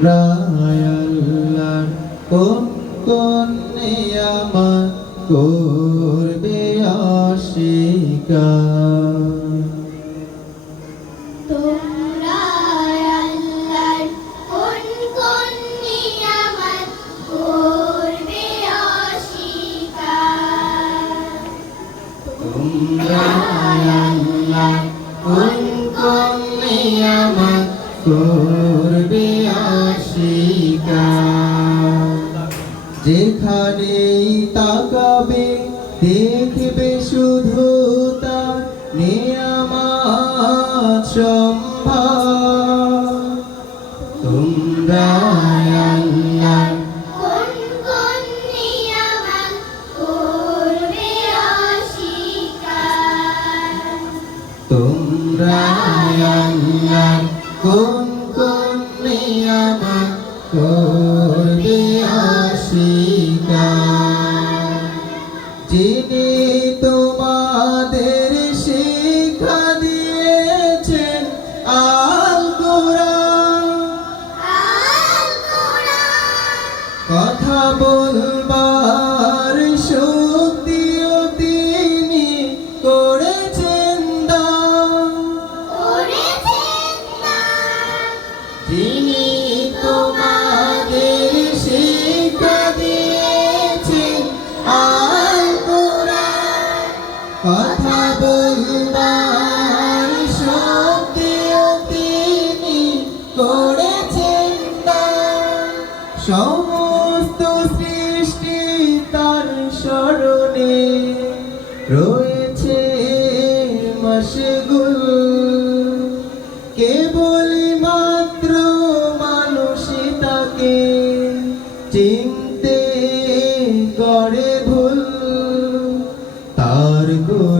আল্লাহ কোন নিয়ামত করবে অস্বীকার তোমরা আল্লাহর যেখানেই তাকাবে দেখবে শুধু তার নিয়ামত সম্ভার। তোমরা আল্লাহ তোমরা আল্লাহ কোন কোন নিয়ামত সমস্ত সৃষ্টি তার স্মরণে রয়েছে মশগুল কেবল মাত্র মানুষই তাকে চিনতে করে ভুল। তার করুণা